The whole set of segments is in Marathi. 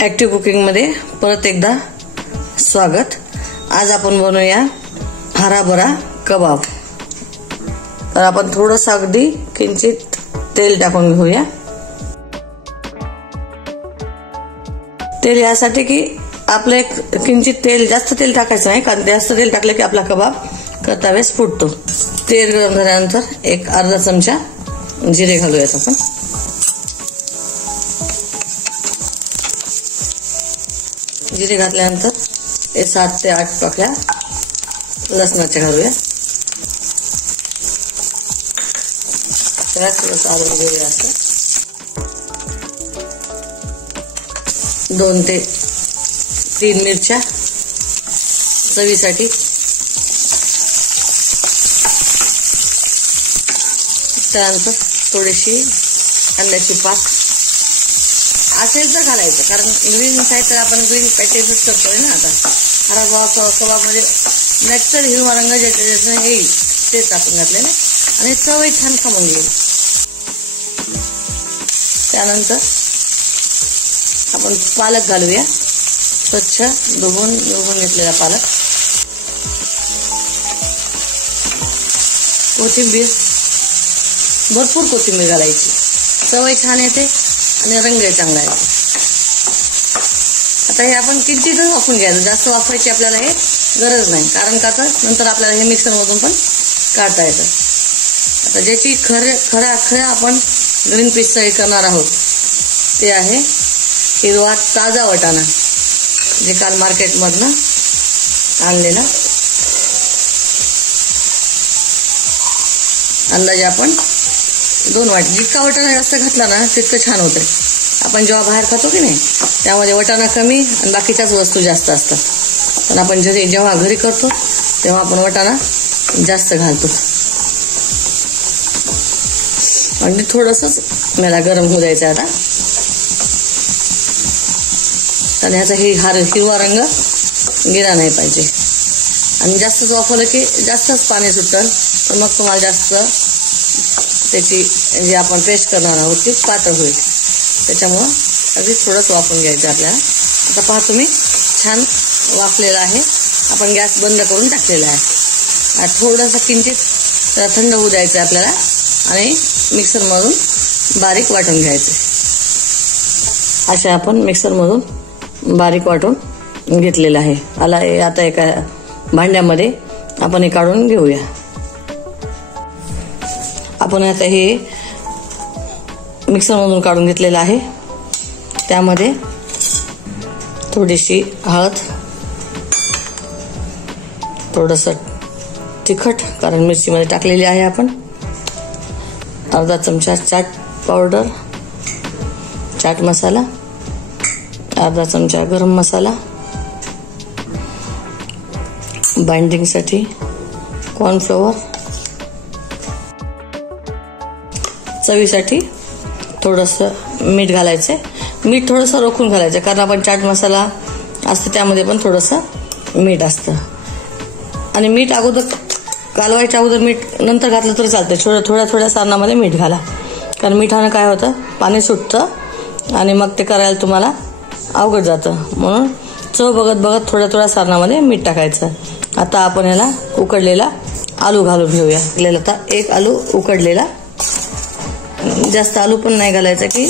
ॲक्टिव्ह कुकिंगमध्ये परत एकदा स्वागत। आज आपण बनवूया हराभरा कबाब। तर आपण थोडंसं अगदी किंचित तेल टाकून घेऊया। तेल यासाठी की आपलं एक किंचित तेल, जास्त तेल टाकायचं नाही, कारण जास्त तेल टाकलं की आपला कबाब करता वेळेस फुटतो। तेल गरम झाल्यानंतर एक अर्धा चमचा जिरे घालूयात आपण। जिरे घातल्यानंतर 7 ते 8 पाकळ्या लसणाच्या घालूया। त्याला थोडंसं आलं वगैरे असं 2 ते 3 मिरच्या चवीसाठी, त्यानंतर थोडीशी अंड्याची पात असेल तर घालायचं, कारण ग्रीन आहे तर आपण ग्रीन पॅकेजच करतोय ना। आता हराभरा कबाबमध्ये नॅचरल हिरवा रंग ज्याच्यानं येईल तेच आपण घातलेलं आणि चवही छान खमंग येईल। त्यानंतर आपण पालक घालूया, स्वच्छ धुवून घेतलेला पालक। कोथिंबीर, भरपूर कोथिंबीर घालायची, चवही छान येते आणि रंगही चांगला येतो। आता हे आपण किंचितच वाफून घ्यायचं, जास्त वाफवायची आपल्याला हे गरज नाही, कारण का तर नंतर आपल्याला हे मिक्सरमधून पण काढता येतं। आता ज्याची खरं आपण ग्रीन पीसचं हे करणार आहोत ते आहे हिरवा ताजा वाटाणा, जे काल मार्केटमधनं आणलेला। अंदाजे आपण 2 वाटी, जितका वाटाणा जास्त घातला ना तितकं छान होतं। आपण जेव्हा बाहेर खातो की नाही त्यामध्ये वाटाणा कमी आणि बाकीच्याच वस्तू जास्त असतात, पण आपण जेव्हा घरी करतो तेव्हा आपण वाटाणा जास्त घालतो। आणि थोडंसंच मला गरम होऊ द्यायचं आता, कारण ह्याचा हिरवा रंग गेला नाही पाहिजे। आणि जास्तच वाफवलं की जास्तच पाणी सुटतं, तर मग तुम्हाला जास्त त्याची जे आपण पेस्ट करणार आहोत ती पातळ होईल। त्याच्यामुळं अगदी थोडंच वाफवून घ्यायचं आपल्याला। आता पहा तुम्ही, छान वाफलेला आहे, आपण गॅस बंद करून टाकलेला आहे। थोडंसं किंचित थंड होऊ द्यायचं आपल्याला आणि मिक्सरमधून बारीक वाटून घ्यायचं। अशा आपण मिक्सरमधून बारीक वाटून घेतलेलं आहे। आता एका भांड्यामध्ये आपण हे काढून घेऊया। आपण आता हे मिक्सरमधून काढून घेतलेलं आहे, त्यामध्ये थोडीशी हळद, थोडंसं तिखट कारण मिरचीमध्ये टाकलेली आहे आपण, अर्धा चमचा चाट पावडर, चाट मसाला, अर्धा चमचा गरम मसाला, बाइंडिंगसाठी कॉर्नफ्लोअर, चवीसाठी थोडंसं मीठ घालायचं। मीठ थोडंसं रोखून घालायचं, कारण आपण चाट मसाला असतं त्यामध्ये पण थोडंसं मीठ असतं। आणि मीठ अगोदर कालवायच्या अगोदर मीठ नंतर घातलं तरी चालतं, थोड्या सारणामध्ये मीठ घाला, कारण मिठानं काय होतं पाणी सुटतं आणि मग ते करायला तुम्हाला अवघड जातं। म्हणून चव बघत थोड्या सारणामध्ये मीठ टाकायचं। आता आपण ह्याला उकडलेला आलू घालून घेऊया। आता 1 आलू उकडलेला, जास्त आलू पण नाही घालायचा की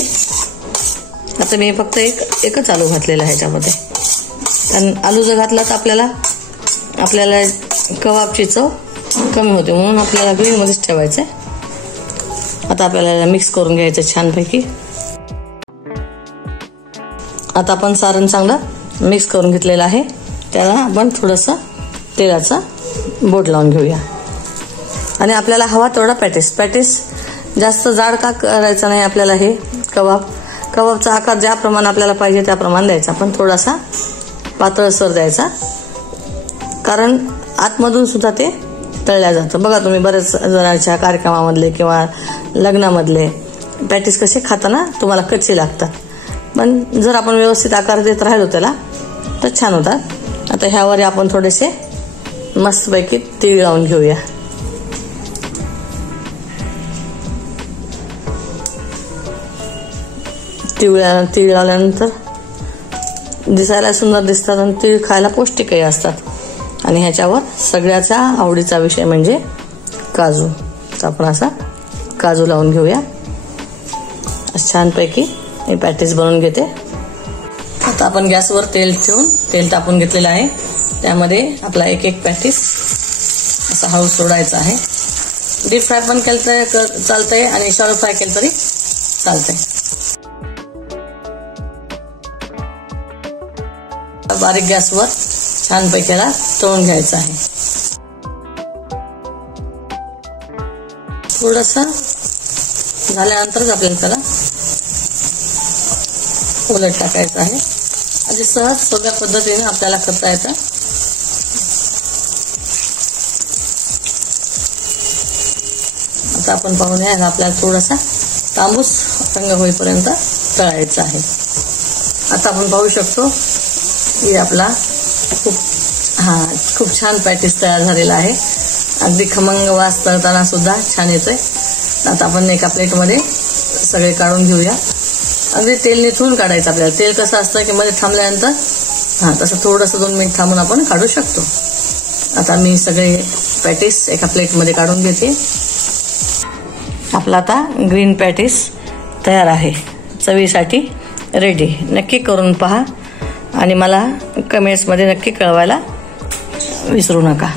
आता मी फक्त एकच आलू घातलेला आहे ह्याच्यामध्ये, कारण आलू जर घातला तर आपल्याला कबाबची चव कमी होते, म्हणून आपल्याला ग्रीनमध्येच ठेवायचं आहे। आता आपल्याला मिक्स करून घ्यायचं छानपैकी। आता आपण सारण चांगलं मिक्स करून घेतलेलं आहे, त्याला आपण थोडंसं तेलाचा बोट लावून घेऊया। आणि आपल्याला हवा तेवढा पॅटीस जास्त जाड का करायचा नाही आपल्याला। हे कबाबचा आकार ज्याप्रमाणे आपल्याला पाहिजे त्याप्रमाणे द्यायचा, पण थोडासा पातळसर द्यायचा, कारण आतमधून सुद्धा ते तळल्या जातं। बघा तुम्ही बरेच जणांच्या कार्यक्रमामधले किंवा लग्नामधले पॅटीस कसे खाताना तुम्हाला कच्चे लागतात, पण जर आपण व्यवस्थित आकार देत राहिलो त्याला तर छान होतात। आता ह्यावर आपण थोडेसे मस्तपैकी तीळ लावून घेऊया। तीळ लावल्यानंतर दिसायला सुंदर दिसतात आणि तीळ खायला पौष्टिकही असतात. आणि ह्याच्यावर सगळ्याचा आवडीचा विषय म्हणजे काजू. तर आपण असा काजू लावून घेऊया. छानपैकी मी पॅटीस बनवून घेते. आता आपण गॅसवर तेल ठेवून तेल तापून घेतलेलं आहे. त्यामध्ये आपला एक एक पॅटीस असा हळू सोडायचा आहे. डीप फ्राय पण केलं चालतंय आणि शॅलो फ्राय केलं तरी चालतंय. बारीक गॅसवर छानपैकी त्याला तळून घ्यायचं आहे. थोडंसं झाल्यानंतरच आपल्याला त्याला उलट टाकायचं आहे. अगदी सहज सोप्या पद्धतीने आपल्याला करता येतं. आता आपण पाहूया, आपल्याला थोडासा तांबूस रंग होईपर्यंत तळायचं आहे. आता आपण पाहू शकतो की आपला खूप छान पॅटीस तयार झालेला आहे. अगदी खमंग वास तळताना सुद्धा छान येतोय. आता आपण एका प्लेटमध्ये सगळे काढून घेऊया. अगदी तेल निथळून काढायचं आपल्याला. तेल कसं असतं की मध्ये थांबल्यानंतर तसं थोडंसं 2 मिनिट थांबून आपण काढू शकतो. आता मी सगळे पॅटीस एका प्लेटमध्ये काढून घेते. आपला आता ग्रीन पॅटीस तयार आहे. चवीसाठी रेडी. नक्की करून पहा आणि मला कमेंट्समध्ये नक्की कळवायला विसरू नका.